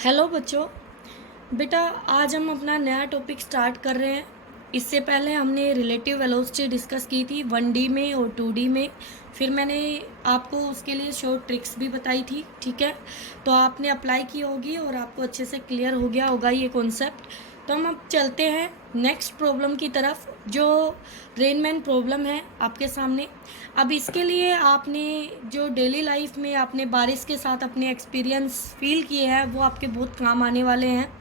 Hello बच्चों। बेटा आज हम अपना नया टॉपिक स्टार्ट कर रहे हैं। इससे पहले हमने रिलेटिव वेलोसिटी डिस्कस की थी 1D में और 2D में। फिर मैंने आपको उसके लिए शॉर्ट ट्रिक्स भी बताई थी, ठीक है। तो आपने अप्लाई की होगी और आपको अच्छे से क्लियर हो गया होगा ये कॉन्सेप्ट। तो हम अब चलते हैं नेक्स्ट प्रॉब्लम की तरफ, जो रेनमैन प्रॉब्लम है आपके सामने। अब इसके लिए आपने जो डेली लाइफ में आपने बारिश के साथ अपने एक्सपीरियंस फील किए हैं वो आपके बहुत काम आने वाले हैं।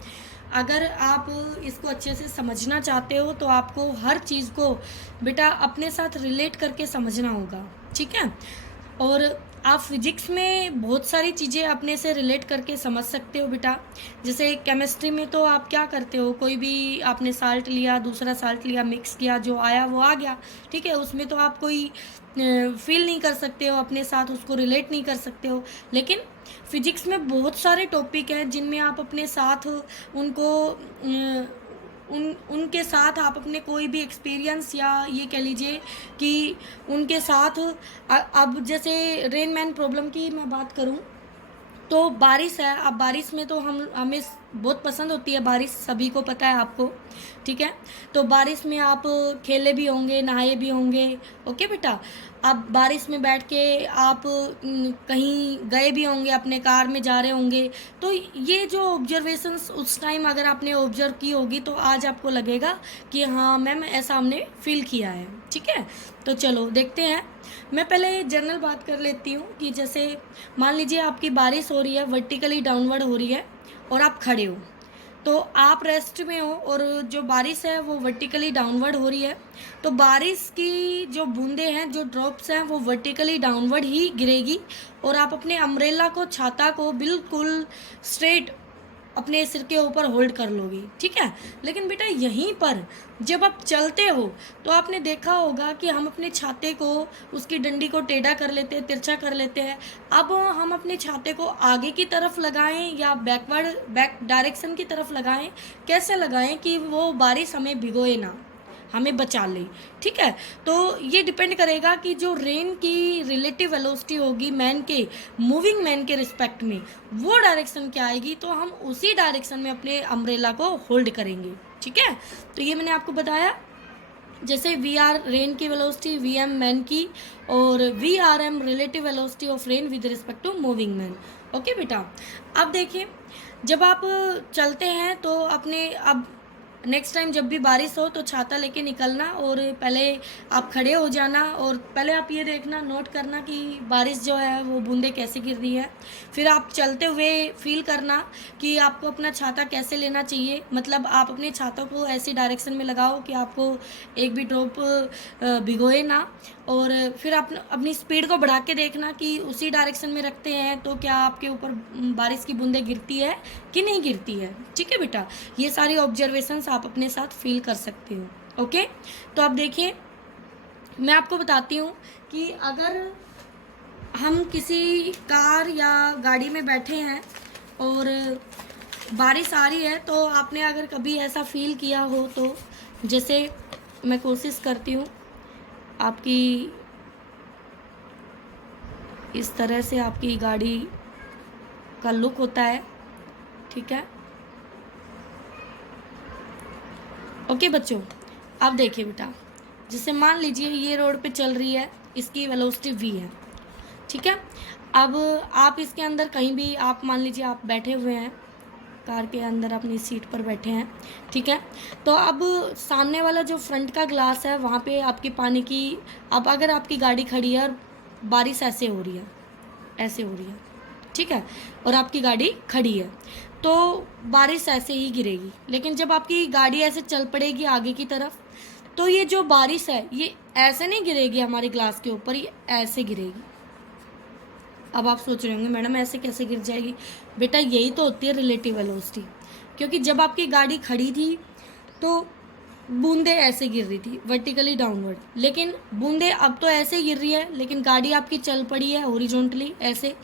अगर आप इसको अच्छे से समझना चाहते हो तो आपको हर चीज़ को बेटा अपने साथ रिलेट करके समझना होगा, ठीक है। और आप फिजिक्स में बहुत सारी चीज़ें अपने से रिलेट करके समझ सकते हो बेटा। जैसे केमिस्ट्री में तो आप क्या करते हो, कोई भी आपने साल्ट लिया, दूसरा साल्ट लिया, मिक्स किया, जो आया वो आ गया, ठीक है। उसमें तो आप कोई फील नहीं कर सकते हो, अपने साथ उसको रिलेट नहीं कर सकते हो। लेकिन फिजिक्स में बहुत सारे टॉपिक हैं जिनमें आप अपने साथ उनको उनके साथ आप अपने कोई भी एक्सपीरियंस या ये कह लीजिए कि उनके साथ अब जैसे रेनमैन प्रॉब्लम की मैं बात करूं तो बारिश है। अब बारिश में तो हमें बहुत पसंद होती है बारिश, सभी को पता है आपको, ठीक है। तो बारिश में आप खेले भी होंगे, नहाए भी होंगे, ओके बेटा। अब बारिश में बैठ के आप कहीं गए भी होंगे, अपने कार में जा रहे होंगे। तो ये जो ऑब्जर्वेशंस उस टाइम अगर आपने ऑब्जर्व की होगी तो आज आपको लगेगा कि हाँ मैम ऐसा हमने फील किया है, ठीक है। तो चलो देखते हैं। मैं पहले जनरल बात कर लेती हूँ कि जैसे मान लीजिए आपकी बारिश हो रही है, वर्टिकली डाउनवर्ड हो रही है और आप खड़े हो, तो आप रेस्ट में हो और जो बारिश है वो वर्टिकली डाउनवर्ड हो रही है। तो बारिश की जो बूंदें हैं, जो ड्रॉप्स हैं, वो वर्टिकली डाउनवर्ड ही गिरेगी और आप अपने अम्ब्रेला को, छाता को बिल्कुल स्ट्रेट अपने सिर के ऊपर होल्ड कर लोगी, ठीक है। लेकिन बेटा यहीं पर जब आप चलते हो तो आपने देखा होगा कि हम अपने छाते को, उसकी डंडी को टेढ़ा कर लेते हैं, तिरछा कर लेते हैं। अब हम अपने छाते को आगे की तरफ लगाएं या बैक डायरेक्शन की तरफ लगाएं, कैसे लगाएं कि वो बारिश हमें भिगोए ना, हमें बचा ले, ठीक है। तो ये डिपेंड करेगा कि जो रेन की रिलेटिव वेलोसिटी होगी मैन के, मूविंग मैन के रिस्पेक्ट में, वो डायरेक्शन क्या आएगी, तो हम उसी डायरेक्शन में अपने अम्ब्रेला को होल्ड करेंगे, ठीक है। तो ये मैंने आपको बताया। जैसे वी आर रेन की वेलोसिटी, वी एम मैन की, और V R M relative velocity of rain with respect to moving man, okay बेटा। अब देखिए जब आप चलते हैं तो अपने, अब नेक्स्ट टाइम जब भी बारिश हो तो छाता लेके निकलना और पहले आप खड़े हो जाना और पहले आप ये देखना, नोट करना कि बारिश जो है वो बूंदे कैसे गिर रही है। फिर आप चलते हुए फील करना कि आपको अपना छाता कैसे लेना चाहिए, मतलब आप अपने छातों को ऐसी डायरेक्शन में लगाओ कि आपको एक भी ड्रॉप भिगोए ना। और फिर अपनी स्पीड को बढ़ा के देखना कि उसी डायरेक्शन में रखते हैं तो क्या आपके ऊपर बारिश की बूंदें गिरती है कि नहीं गिरती है, ठीक है बेटा। ये सारी ऑब्जर्वेशंस आप अपने साथ फील कर सकते हो, ओके। तो अब देखिए मैं आपको बताती हूँ कि अगर हम किसी कार या गाड़ी में बैठे हैं और बारिश आ रही है तो आपने अगर कभी ऐसा फील किया हो तो जैसे मैं कोशिश करती हूँ आपकी इस तरह से आपकी गाड़ी का लुक होता है, ठीक है। ओके बच्चों, अब देखिए बेटा, जैसे मान लीजिए ये रोड पे चल रही है, इसकी वेलोसिटी v है, ठीक है। अब आप इसके अंदर कहीं भी, आप मान लीजिए आप बैठे हुए हैं कार के अंदर, अपनी सीट पर बैठे हैं, ठीक है। तो अब सामने वाला जो फ्रंट का ग्लास है वहाँ पे आपकी पानी की, अब अगर आपकी गाड़ी खड़ी है और बारिश ऐसे हो रही है, ऐसे हो रही है, ठीक है, और आपकी गाड़ी खड़ी है तो बारिश ऐसे ही गिरेगी। लेकिन जब आपकी गाड़ी ऐसे चल पड़ेगी आगे की तरफ तो ये जो बारिश है ये ऐसे नहीं गिरेगी हमारे ग्लास के ऊपर, ये ऐसे गिरेगी। अब आप सोच रहे होंगे मैडम ऐसे कैसे गिर जाएगी, बेटा यही तो होती है रिलेटिव वेलोसिटी। क्योंकि जब आपकी गाड़ी खड़ी थी तो बूंदे ऐसे गिर रही थी वर्टिकली डाउनवर्ड, लेकिन बूंदे अब तो ऐसे गिर रही है, लेकिन गाड़ी आपकी चल पड़ी है हॉरिजॉन्टली ऐसे।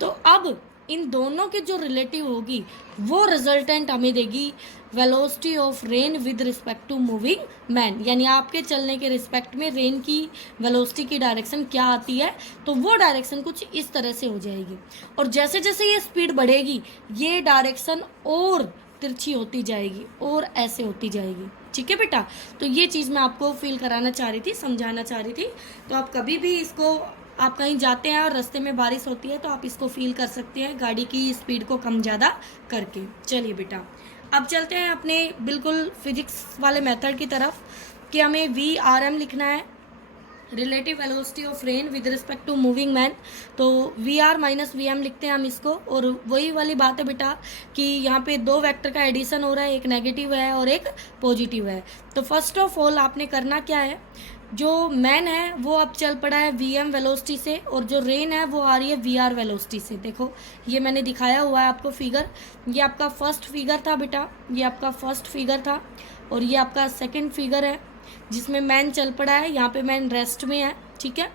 तो अब इन दोनों के जो रिलेटिव होगी वो रिजल्टेंट हमें देगी velocity of rain with respect to moving man, यानी आपके चलने के रिस्पेक्ट में रेन की वेलोसिटी की डायरेक्शन क्या आती है, तो वो डायरेक्शन कुछ इस तरह से हो जाएगी। और जैसे जैसे ये स्पीड बढ़ेगी ये डायरेक्शन और तिरछी होती जाएगी और ऐसे होती जाएगी। ठीक है बेटा, तो ये चीज़ मैं आपको फील कराना चाह रही थी, समझाना चाह रही थी। तो आप कभी भी इसको, आप कहीं जाते हैं और रास्ते में बारिश होती है तो आप इसको फील कर सकते हैं गाड़ी की स्पीड को कम ज़्यादा करके। चलिए बेटा, अब चलते हैं अपने बिल्कुल फिजिक्स वाले मेथड की तरफ कि हमें VRM लिखना है, relative velocity of rain with respect to moving man. तो VR माइनस VM लिखते हैं हम इसको। और वही वाली बात है बेटा कि यहाँ पे दो वेक्टर का एडिशन हो रहा है, एक नेगेटिव है और एक पॉजिटिव है। तो फर्स्ट ऑफ ऑल आपने करना क्या है, जो मैन है वो अब चल पड़ा है VM वेलोसिटी से और जो रेन है वो आ रही है VR वेलोसिटी से। देखो ये मैंने दिखाया हुआ है आपको फिगर, ये आपका फर्स्ट फिगर था बेटा, ये आपका फर्स्ट फिगर था और ये आपका सेकंड फिगर है जिसमें मैन चल पड़ा है, यहाँ पे मैन रेस्ट में है। ठीक है,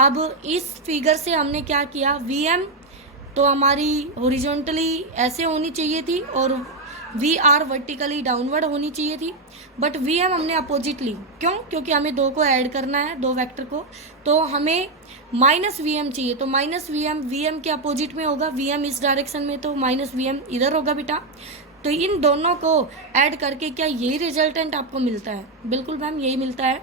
अब इस फिगर से हमने क्या किया, VM तो हमारी हॉरिजॉन्टली ऐसे होनी चाहिए थी और VR वर्टिकली डाउनवर्ड होनी चाहिए थी, बट VM हमने अपोजिट ली। क्यों? क्योंकि हमें दो को ऐड करना है, दो वेक्टर को, तो हमें माइनस VM चाहिए। तो माइनस VM के अपोजिट में होगा, VM इस डायरेक्शन में तो माइनस VM इधर होगा बेटा। तो इन दोनों को ऐड करके क्या यही रिजल्टेंट आपको मिलता है? बिल्कुल मैम यही मिलता है।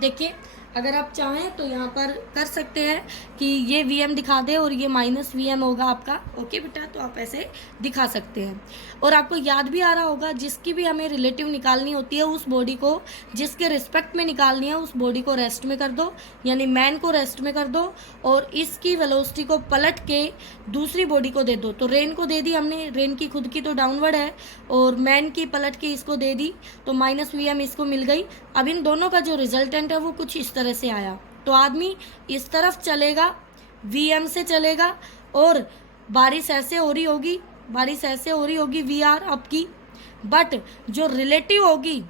देखिए अगर आप चाहें तो यहाँ पर कर सकते हैं कि ये VM दिखा दे और ये माइनस VM होगा आपका। ओके बेटा, तो आप ऐसे दिखा सकते हैं। और आपको याद भी आ रहा होगा जिसकी भी हमें रिलेटिव निकालनी होती है उस बॉडी को जिसके रिस्पेक्ट में निकालनी है उस बॉडी को रेस्ट में कर दो, यानी मैन को रेस्ट में कर दो और इसकी वेलोसिटी को पलट के दूसरी बॉडी को दे दो। तो रेन को दे दी हमने, रेन की खुद की तो डाउनवर्ड है और मैन की पलट के इसको दे दी तो माइनस VM इसको मिल गई। अब इन दोनों का जो रिजल्टेंट है वो कुछ इस तरह से आया। तो आदमी इस तरफ चलेगा, VM से चलेगा और बारिश ऐसे हो रही होगी, बारिश ऐसे हो रही होगी VR आपकी, बट जो रिलेटिव होगी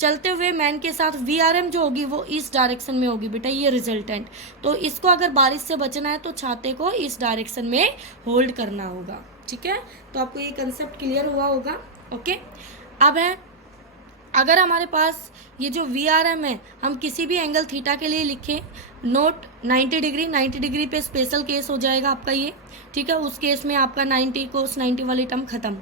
चलते हुए मैन के साथ VRM जो होगी वो इस डायरेक्शन में होगी बेटा, ये रिजल्टेंट। तो इसको अगर बारिश से बचना है तो छाते को इस डायरेक्शन में होल्ड करना होगा। ठीक है, तो आपको ये कंसेप्ट क्लियर हुआ होगा। ओके, अब है अगर हमारे पास ये जो VRM है हम किसी भी एंगल थीटा के लिए लिखें, नोट 90 डिग्री, 90 डिग्री पे स्पेशल केस हो जाएगा आपका ये। ठीक है, उस केस में आपका 90 कोस 90 वाली टर्म खत्म।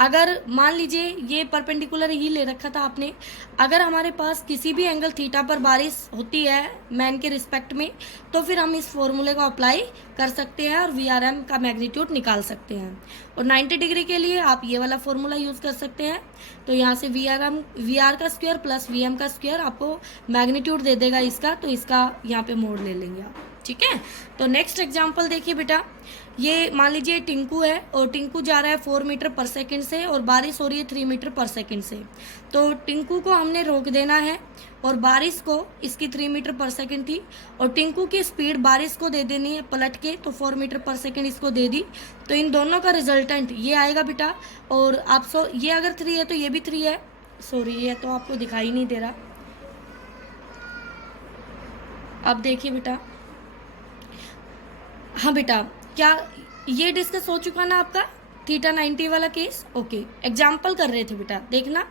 अगर मान लीजिए ये परपेंडिकुलर ही ले रखा था आपने, अगर हमारे पास किसी भी एंगल थीटा पर बारिश होती है मैन के रिस्पेक्ट में तो फिर हम इस फॉर्मूले को अप्लाई कर सकते हैं और VRM का मैग्नीट्यूड निकाल सकते हैं। और 90 डिग्री के लिए आप ये वाला फॉर्मूला यूज़ कर सकते हैं। तो यहाँ से VR का स्क्वायर प्लस VM का स्क्वायर आपको मैग्नीट्यूड दे देगा इसका, तो इसका यहाँ पे मोड ले लेंगे आप। ठीक है, तो नेक्स्ट एग्जांपल देखिए बेटा, ये मान लीजिए टिंकू है और टिंकू जा रहा है 4 मीटर पर सेकंड से और बारिश हो रही है 3 मीटर पर सेकंड से। तो टिंकू को हमने रोक देना है और बारिश को, इसकी 3 मीटर पर सेकंड थी और टिंकू की स्पीड बारिश को दे देनी है पलट के, तो 4 मीटर पर सेकंड इसको दे दी। तो इन दोनों का रिजल्टेंट ये आएगा बेटा। और आप ये अगर 3 है तो ये भी 3 है, सॉरी ये तो आपको दिखाई नहीं दे रहा। अब देखिए बेटा, हाँ बेटा, क्या ये डिस्कस हो चुका ना आपका थीटा 90 वाला केस? ओके, एग्जाम्पल कर रहे थे बेटा, देखना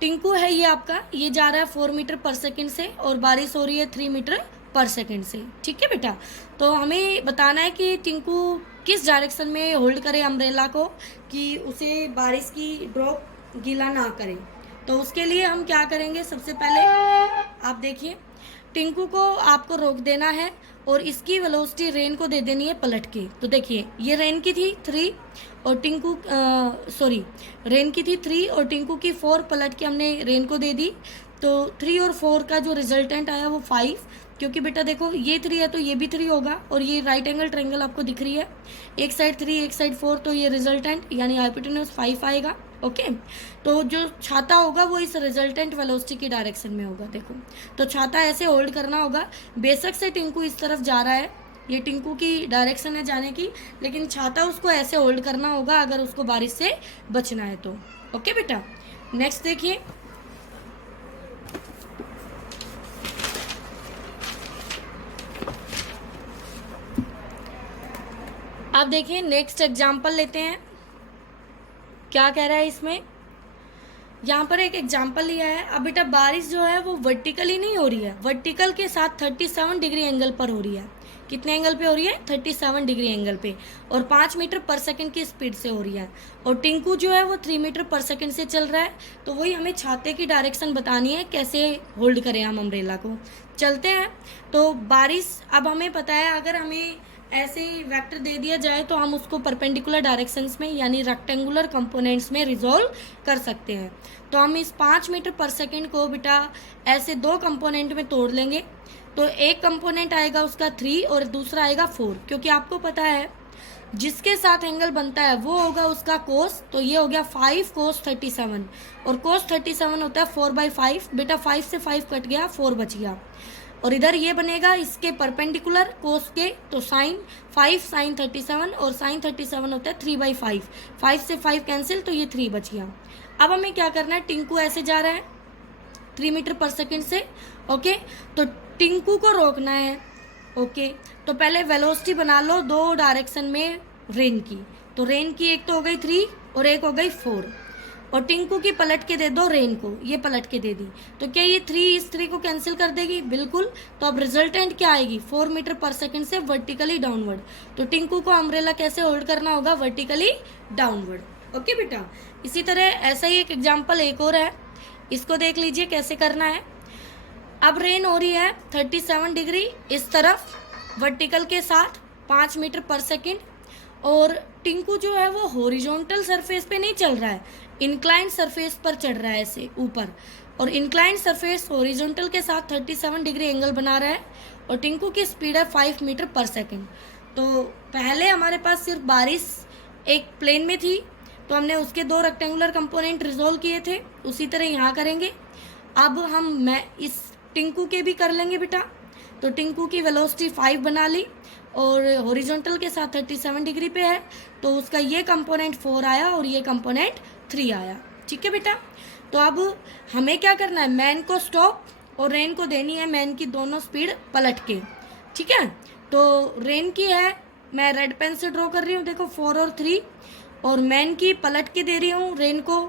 टिंकू है ये आपका, ये जा रहा है 4 मीटर पर सेकंड से और बारिश हो रही है 3 मीटर पर सेकंड से। ठीक है बेटा, तो हमें बताना है कि टिंकू किस डायरेक्शन में होल्ड करे अम्ब्रेला को कि उसे बारिश की ड्रॉप गीला ना करे। तो उसके लिए हम क्या करेंगे, सबसे पहले आप देखिए टिंकू को आपको रोक देना है और इसकी वेलोसिटी रेन को दे देनी है पलट के। तो देखिए ये रेन की थी 3 और टिंकू रेन की थी 3 और टिंकू की 4 पलट के हमने रेन को दे दी। तो 3 और 4 का जो रिजल्टेंट आया वो 5, क्योंकि बेटा देखो ये 3 है तो ये भी 3 होगा और ये राइट एंगल ट्रायंगल आपको दिख रही है, एक साइड 3 एक साइड 4, तो ये रिजल्टेंट यानी हाइपोटेन्यूज 5 आएगा। ओके, तो जो छाता होगा वो इस रिजल्टेंट वेलोसिटी की डायरेक्शन में होगा। देखो तो छाता ऐसे होल्ड करना होगा, बेशक से टिंकू इस तरफ जा रहा है, ये टिंकू की डायरेक्शन है जाने की, लेकिन छाता उसको ऐसे होल्ड करना होगा अगर उसको बारिश से बचना है तो। ओके बेटा, नेक्स्ट देखिए, आप देखिए नेक्स्ट एग्जाम्पल लेते हैं, क्या कह रहा है इसमें। यहाँ पर एक एग्जाम्पल लिया है। अब बेटा बारिश जो है वो वर्टिकली नहीं हो रही है, वर्टिकल के साथ 37 डिग्री एंगल पर हो रही है। कितने एंगल पे हो रही है? 37 डिग्री एंगल पे, और 5 मीटर पर सेकंड की स्पीड से हो रही है। और टिंकू जो है वो 3 मीटर पर सेकंड से चल रहा है। तो वही हमें छाते की डायरेक्शन बतानी है, कैसे होल्ड करें हम अम्ब्रेला को। चलते हैं। तो बारिश, अब हमें पता है अगर हमें ऐसे वेक्टर दे दिया जाए तो हम उसको परपेंडिकुलर डायरेक्शंस में यानी रेक्टेंगुलर कंपोनेंट्स में रिजोल्व कर सकते हैं। तो हम इस 5 मीटर पर सेकंड को बेटा ऐसे 2 कंपोनेंट में तोड़ लेंगे। तो एक कंपोनेंट आएगा उसका 3 और दूसरा आएगा 4, क्योंकि आपको पता है जिसके साथ एंगल बनता है वो होगा उसका कोस। तो ये हो गया 5 कोस 37, और कोस 37 होता है 4/5। बेटा 5 से 5 कट गया, 4 बच गया। और इधर ये बनेगा इसके परपेंडिकुलर कोस के, तो साइन 5 साइन 37, और साइन 37 होता है 3/5। 5 से 5 कैंसिल, तो ये 3 बच गया। अब हमें क्या करना है, टिंकू ऐसे जा रहा है 3 मीटर पर सेकंड से, ओके। तो टिंकू को रोकना है, ओके। तो पहले वेलोसिटी बना लो 2 डायरेक्शन में रेन की। तो रेन की एक तो हो गई 3 और एक हो गई 4, और टिंकू की पलट के दे दो रेन को, ये पलट के दे दी। तो क्या ये 3 इस 3 को कैंसिल कर देगी? बिल्कुल। तो अब रिजल्टेंट क्या आएगी? 4 मीटर पर सेकंड से वर्टिकली डाउनवर्ड। तो टिंकू को अम्ब्रेला कैसे होल्ड करना होगा? Vertically downward. ओके बेटा, इसी तरह ऐसा ही एक एग्जाम्पल एक और है, इसको देख लीजिए कैसे करना है। अब रेन हो रही है 37 डिग्री इस तरफ वर्टिकल के साथ 5 मीटर पर सेकंड, और टिंकू जो है वो हॉरिजॉन्टल सरफेस पे नहीं चल रहा है, इंक्लाइंड सरफेस पर चढ़ रहा है ऐसे ऊपर। और इंक्लाइंड सरफेस हॉरिजॉन्टल के साथ 37 डिग्री एंगल बना रहा है, और टिंकू की स्पीड है 5 मीटर पर सेकंड। तो पहले हमारे पास सिर्फ बारिश एक प्लेन में थी, तो हमने उसके 2 रेक्टेंगुलर कंपोनेंट रिजोल्व किए थे। उसी तरह यहाँ करेंगे। अब मैं इस टिंकू के भी कर लेंगे बेटा। तो टिंकू की वेलोसिटी 5 बना ली, और हॉरिजॉन्टल के साथ 37 डिग्री पे है, तो उसका ये कंपोनेंट 4 आया और ये कंपोनेंट 3 आया। ठीक है बेटा। तो अब हमें क्या करना है, मैन को स्टॉप और रेन को देनी है मैन की दोनों स्पीड पलट के। ठीक है। तो रेन की है, मैं रेड पेन से ड्रॉ कर रही हूँ, देखो 4 और 3, और मैन की पलट के दे रही हूँ रेन को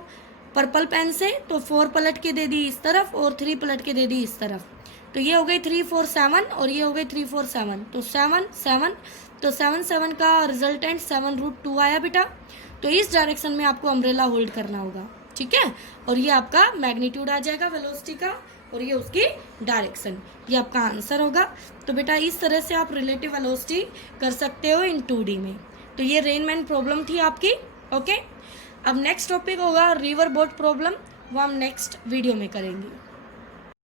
पर्पल पेन से। तो 4 पलट के दे दी इस तरफ और 3 पलट के दे दी इस तरफ। तो ये हो गई 3 4 7 और ये हो गई 3 4 7, तो 7 7, तो 7 7 का रिजल्टेंट 7√2 आया बेटा। तो इस डायरेक्शन में आपको अम्ब्रेला होल्ड करना होगा। ठीक है। और ये आपका मैग्नीट्यूड आ जाएगा वेलोसिटी का, और ये उसकी डायरेक्शन, ये आपका आंसर होगा। तो बेटा इस तरह से आप रिलेटिव वेलोसिटी कर सकते हो इन 2D में। तो ये रेनमैन प्रॉब्लम थी आपकी, ओके। अब नेक्स्ट टॉपिक होगा रिवर बोट प्रॉब्लम, वो हम नेक्स्ट वीडियो में करेंगे।